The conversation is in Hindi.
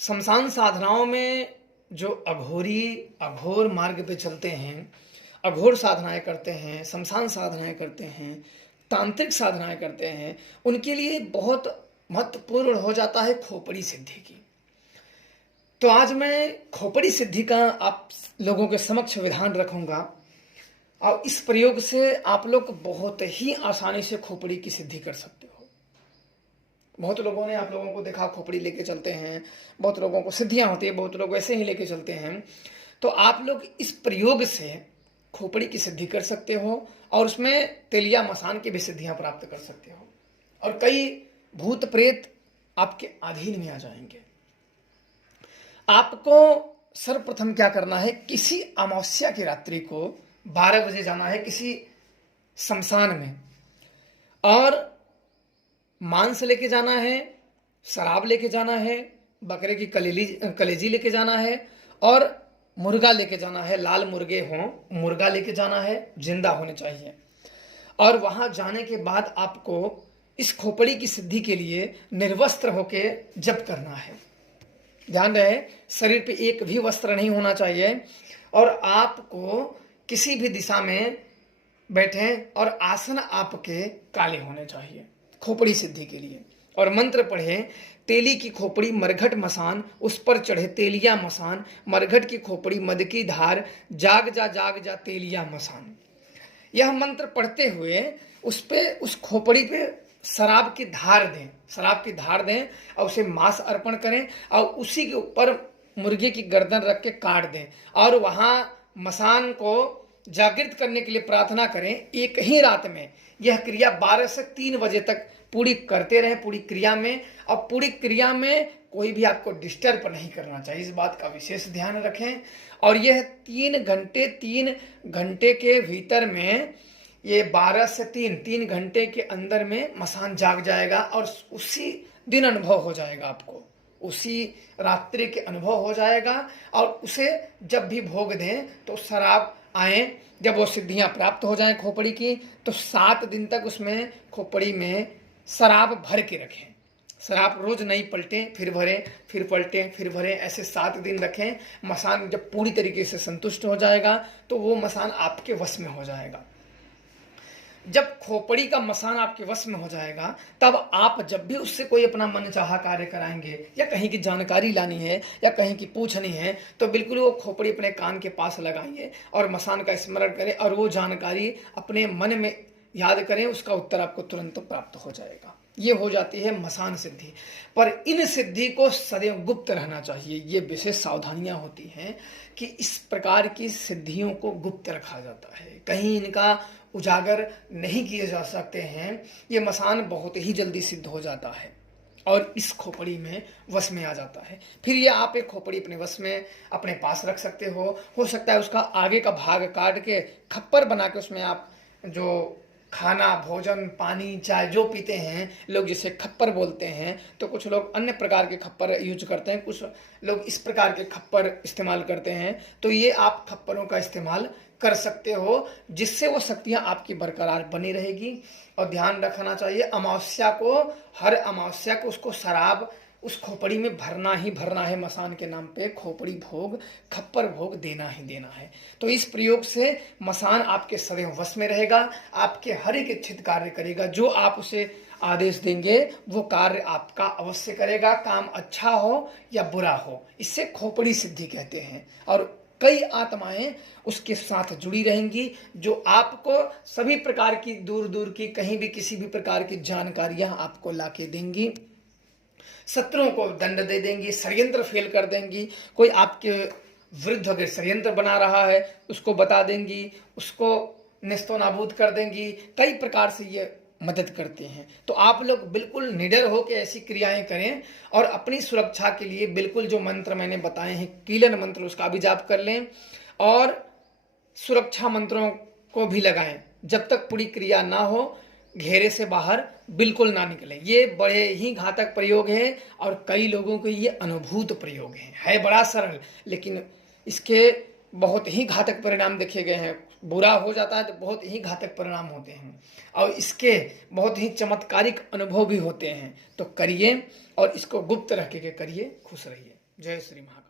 शमशान साधनाओं में जो अघोर मार्ग पे चलते हैं, अघोर साधनाएँ करते हैं, शमशान साधनाएँ करते हैं, तांत्रिक साधनाएँ करते हैं, उनके लिए बहुत महत्वपूर्ण हो जाता है खोपड़ी सिद्धि की। तो आज मैं खोपड़ी सिद्धि का आप लोगों के समक्ष विधान रखूँगा और इस प्रयोग से आप लोग बहुत ही आसानी से खोपड़ी की सिद्धि कर सकते हो। बहुत लोगों ने आप लोगों को देखा खोपड़ी लेके चलते हैं, बहुत लोगों को सिद्धियां होती है, बहुत लोग वैसे ही लेके चलते हैं। तो आप लोग इस प्रयोग से खोपड़ी की सिद्धि कर सकते हो और उसमें तेलिया मसान की भी सिद्धियां प्राप्त कर सकते हो और कई भूत प्रेत आपके अधीन में आ जाएंगे। आपको सर्वप्रथम क्या करना है, किसी अमावस्या की रात्रि को 12 बजे जाना है किसी शमशान में और मांस लेके जाना है, शराब लेके जाना है, बकरे की कलेजी लेके जाना है और मुर्गा लेके जाना है। लाल मुर्गे हों, मुर्गा लेके जाना है, जिंदा होने चाहिए। और वहां जाने के बाद आपको इस खोपड़ी की सिद्धि के लिए निर्वस्त्र होके जप करना है। ध्यान रहे, शरीर पे एक भी वस्त्र नहीं होना चाहिए और आपको किसी भी दिशा में बैठे और आसन आपके काले होने चाहिए खोपड़ी सिद्धि के लिए। और मंत्र पढ़े, तेली की खोपड़ी मरघट मसान, उस पर चढ़े तेलिया मसान, मरघट की खोपड़ी मद की धार, जाग जा तेलिया मसान। यह मंत्र पढ़ते हुए उस खोपड़ी पे शराब की धार दें और उसे मांस अर्पण करें और उसी के ऊपर मुर्गे की गर्दन रख के काट दें और वहां मसान को जागृत करने के लिए प्रार्थना करें। एक ही रात में यह क्रिया 12 से 3 बजे तक पूरी करते रहें पूरी क्रिया में। और पूरी क्रिया में कोई भी आपको डिस्टर्ब नहीं करना चाहिए, इस बात का विशेष ध्यान रखें। और यह 3 घंटे के भीतर में, ये 12 से 3 घंटे के अंदर में मसान जाग जाएगा और उसी दिन अनुभव हो जाएगा, आपको उसी रात्रि के अनुभव हो जाएगा। और उसे जब भी भोग दें तो शराब आए, जब वो सिद्धियां प्राप्त हो जाएं खोपड़ी की, तो 7 दिन तक उसमें खोपड़ी में शराब भर के रखें। शराब रोज नहीं पलटें, फिर भरें, फिर पलटें, फिर भरें, ऐसे 7 दिन रखें। मसान जब पूरी तरीके से संतुष्ट हो जाएगा तो वो मसान आपके वश में हो जाएगा। जब खोपड़ी का मसान आपके वश में हो जाएगा तब आप जब भी उससे कोई अपना मन चाहा कार्य कराएंगे या कहीं की जानकारी लानी है या कहीं की पूछनी है तो बिल्कुल वो खोपड़ी अपने कान के पास लगाइए और मसान का स्मरण करें और वो जानकारी अपने मन में याद करें, उसका उत्तर आपको तुरंत प्राप्त हो जाएगा। ये हो जाती है मसान सिद्धि। पर इन सिद्धि को सदैव गुप्त रहना चाहिए, ये विशेष सावधानियां होती हैं कि इस प्रकार की सिद्धियों को गुप्त रखा जाता है, कहीं इनका उजागर नहीं किए जा सकते हैं। ये मसान बहुत ही जल्दी सिद्ध हो जाता है और इस खोपड़ी में वश में आ जाता है। फिर ये आप एक खोपड़ी अपने वश में अपने पास रख सकते हो सकता है उसका आगे का भाग काट के खप्पर बना के उसमें आप जो खाना, भोजन, पानी, चाय जो पीते हैं लोग जिसे खप्पर बोलते हैं, तो कुछ लोग अन्य प्रकार के खप्पर यूज करते हैं, कुछ लोग इस प्रकार के खप्पर इस्तेमाल करते हैं। तो ये आप खप्परों का इस्तेमाल कर सकते हो जिससे वो शक्तियां आपकी बरकरार बनी रहेगी। और ध्यान रखना चाहिए, हर अमावस्या को उसको शराब उस खोपड़ी में भरना ही भरना है। मसान के नाम पे खोपड़ी भोग, खप्पर भोग देना ही देना है। तो इस प्रयोग से मसान आपके सदैव वश में रहेगा, आपके हर एक इच्छित कार्य करेगा। जो आप उसे आदेश देंगे वो कार्य आपका अवश्य करेगा, काम अच्छा हो या बुरा हो। इससे खोपड़ी सिद्धि कहते हैं। और कई आत्माएं उसके साथ जुड़ी रहेंगी जो आपको सभी प्रकार की दूर दूर की कहीं भी किसी भी प्रकार की जानकारियां आपको लाके देंगी, शत्रुओं को दंड दे देंगी, षड्यंत्र फेल कर देंगी। कोई आपके विरुद्ध अगर षड्यंत्र बना रहा है उसको बता देंगी, उसको नेस्तो नाबूद कर देंगी। कई प्रकार से ये मदद करते हैं। तो आप लोग बिल्कुल निडर होकर ऐसी क्रियाएं करें और अपनी सुरक्षा के लिए बिल्कुल जो मंत्र मैंने बताए हैं, कीलन मंत्र, उसका भी जाप कर लें और सुरक्षा मंत्रों को भी लगाएं। जब तक पूरी क्रिया ना हो घेरे से बाहर बिल्कुल ना निकलें। ये बड़े ही घातक प्रयोग है और कई लोगों को ये अनुभूत प्रयोग है बड़ा सरल, लेकिन इसके बहुत ही घातक परिणाम देखे गए हैं। बुरा हो जाता है तो बहुत ही घातक परिणाम होते हैं और इसके बहुत ही चमत्कारिक अनुभव भी होते हैं। तो करिए और इसको गुप्त रख के करिए। खुश रहिए। जय श्री महाकाल।